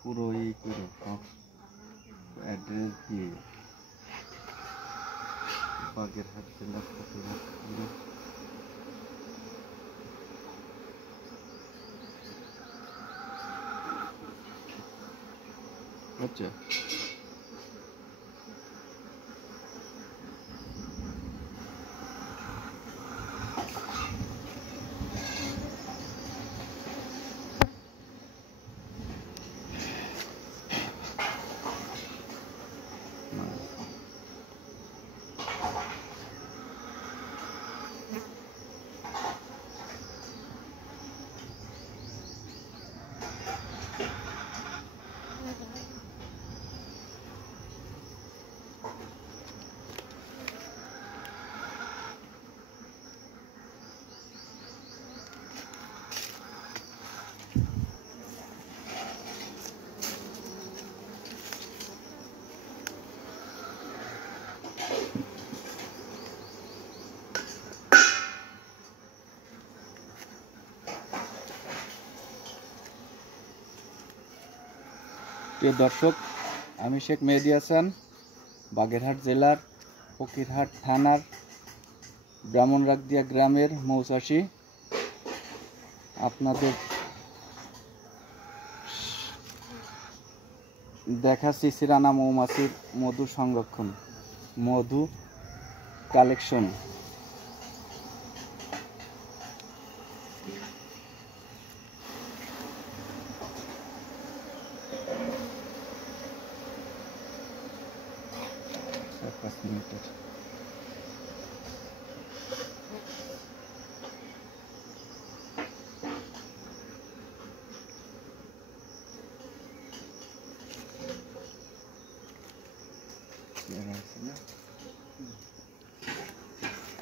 পুরো এই করে সব অ্যাড্রেস দিয়ে বাগেরহাট জেলা ফকিরহাট থানা। আচ্ছা প্রিয় দর্শক, আমি শেখ মেহেদী হাসান, বাগেরহাট জেলার ফকিরহাট থানার ব্রাহ্মণরাগদিয়া গ্রামের মৌচাষী। আপনাদের দেখাচ্ছি সিরানা মৌমাছির মধু সংরক্ষণ, মধু কালেকশন।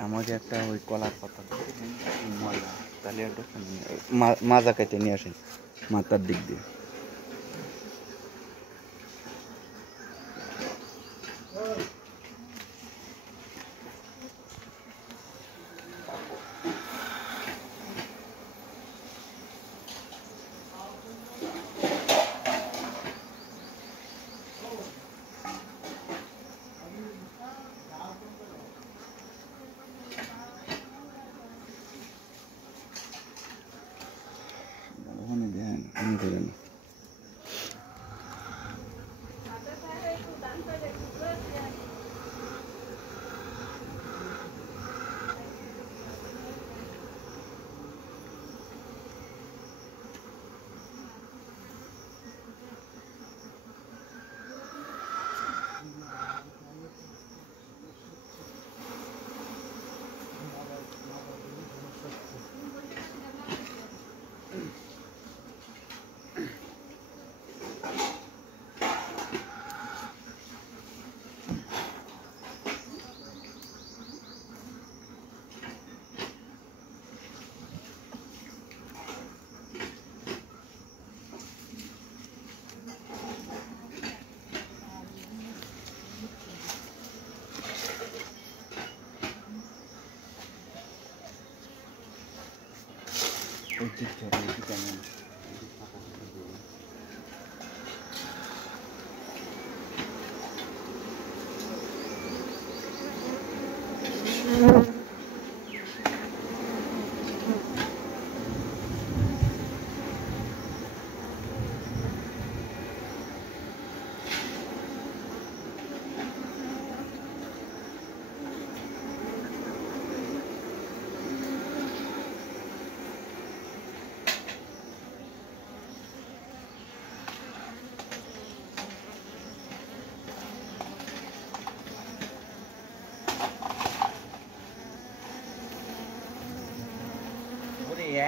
আমাকে একটা ওই কলার পাতা তাহলে একটা মাজা কেটে নিয়ে আসেন মাথার দিক দিয়ে।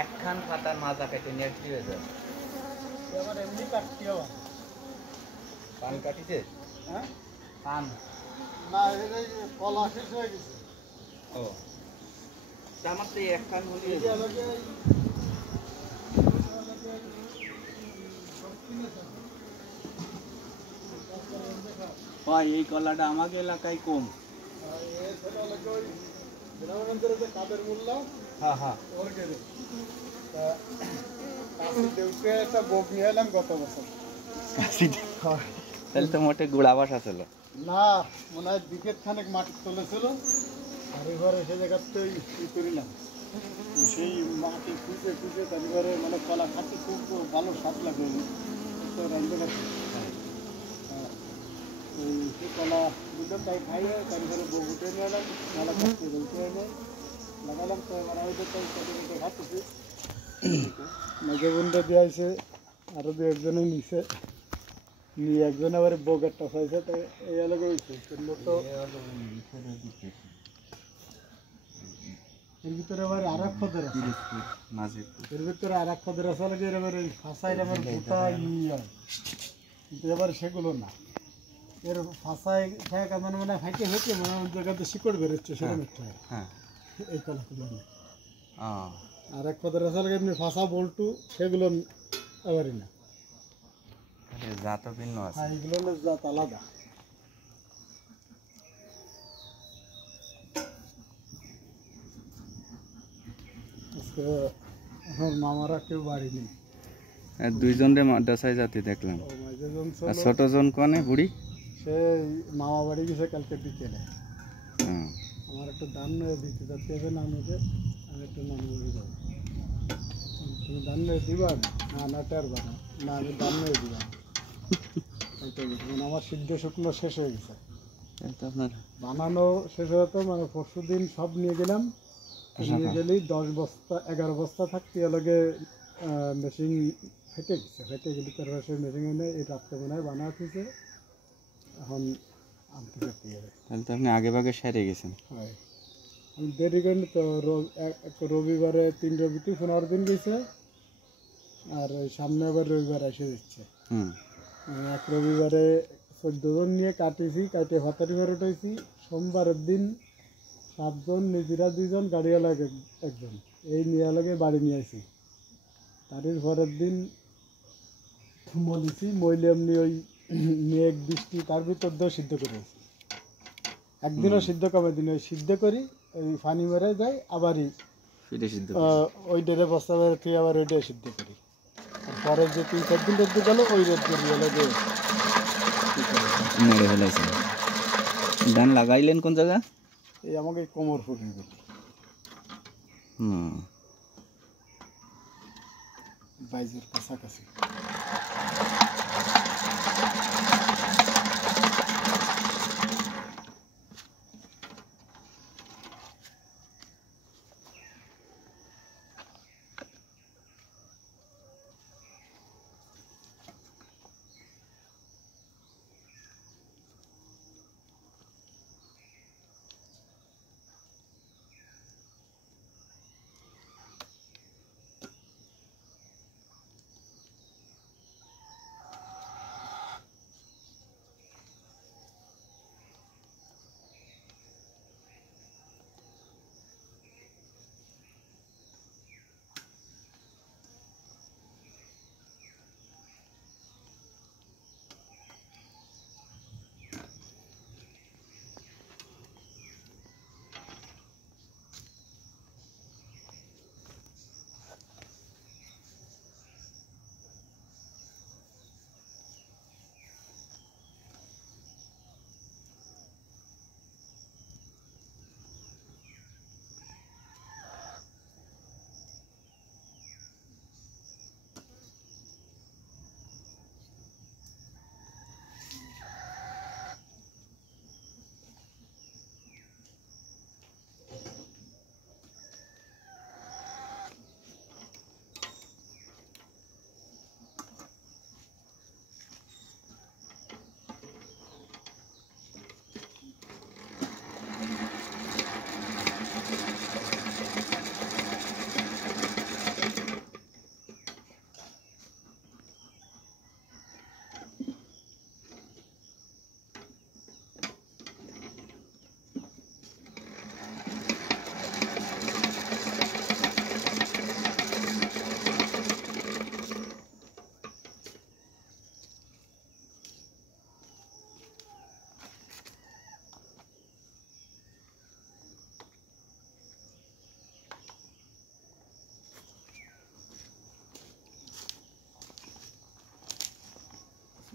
একখান পাতার মাজা কেটে নিয়ে কি হয়ে যাবে? আবার এমনি কাটতে হবে। পান কাটিতে? হ্যাঁ পান না, এই কলা শেষ হয়ে গেছে। ও আমার তো একখান হলি ভাই, এই কলাটা আমাকে এলাকায় কম। কাদের মোল্লা, হ্যাঁ হ্যাঁ, একটা বোক নিয়ে এলাম গত বছর। তাহলে তো মোটে গুড়া বাসা ছিল না, মনে হয় বিকেট খানেক মাটি তুলেছিল, আর এবারে সে জায়গাতে ই করিলাম, সেই মাটি খুঁজে খুঁজে তারপরে মানে কলা খাতে খুব ভালো স্বাদ লাগে রান্ধতে পারছি। সেই কলা দুটো তাই খাইয়ে তারপরে বগুটে নিয়ে এলাম, ভালো খাচ্ছে বলতে এনে লাগালাম, তো এবার ওইটা তাই কেটে কেটে খাচ্ছি। মাঝে বন্ধে দিয়েছে, আরও দু একজনে নিছে, নিয়ে একজন আবার বগেরটা চাইছে, তো এই এলাকা হয়েছে তো এর ভিতরে আবার আর এক পদের আছে, এর ভিতরে আর এক পদের আছে লাগে এবার ওই ফাঁসাইল আমার গোটা হয়, কিন্তু এবার সেগুলো না, এর ফাঁসাই খায় মানে মানে হাইটে হয়েছে মানে ওই জায়গাতে শিকড় বেরোচ্ছে সেরকম একটা এই কলাগুলো না। আর এক পদের আছে লাগে এমনি ফাঁসা বল্টু, সেগুলো আবারই না, জাত ভিন্ন আছে, এগুলো হলো জাত আলাদা। এখন মামারা কেউ বাড়ি নেই, দুইজন রে মাদ্রাসায় যাতে দেখলাম, আর ছোট জন কোনে বুড়ি সে মামা বাড়ি গেছে কালকে বিকেলে। আমার একটা ধান দিতে যাতে হবে নানুকে, আমি একটা নানু বাড়ি যাবো। তুমি ধান দিবা? না না টেরবা না, না আমি ধান দিবা। আমার সিদ্ধ শুকনো শেষ হয়ে গেছে, বানানো শেষ হয়ে তো মানে পরশু দিন সব নিয়ে গেলাম, নিয়ে গেলেই 10 বস্তা 11 বস্তা থাকতে এলাকে মেশিন ফেটে গেছে, ফেটে গেলে তার পাশে মেশিন এনে এই রাত্রে মনে হয় বানা হচ্ছে, এখন আনতে যেতে হবে। তাহলে তো আপনি আগে ভাগে সেরে গেছেন। হয়, আমি দেরি করিনি তো, রবিবারে 3 রবিতে 15 দিন গেছে, আর সামনে আবার রবিবার এসে দিচ্ছে। এক রবিবারে 14 জন নিয়ে কাটিয়েছি, কাটিয়ে ভাতারিবার উঠেছি, সোমবারের দিন 7 জন, নিজেরা 2 জন, গাড়িওয়ালা একজন, এই নিয়ে লাগে বাড়ি নিয়ে আসি। তারির পরের দিন মলিছি, মইলে এমনি ওই মেঘ বৃষ্টি তার ভিতর দিয়েও সিদ্ধ করেছি, একদিনও সিদ্ধ কমে দিন ওই সিদ্ধ করি, ওই পানি মেরে যাই, আবারই ওই ডেরে বস্তা বেড়ে তুই আবার ওইটাই সিদ্ধ করি, আর পরে যে 3-4 দিন রোদ্দু গেল ওই রোদ্দুর লাগে মেরে ফেলাইছেন। ধান লাগাইলেন কোন জায়গা? এই আমাকে কোমর ফুটিয়ে দিল, বাইজের কাছাকাছি।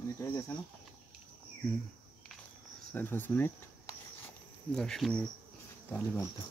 মিনিট হয়ে গেছে না? 4-5 মিনিট, 10 মিনিট, তাহলে বাদ দাও।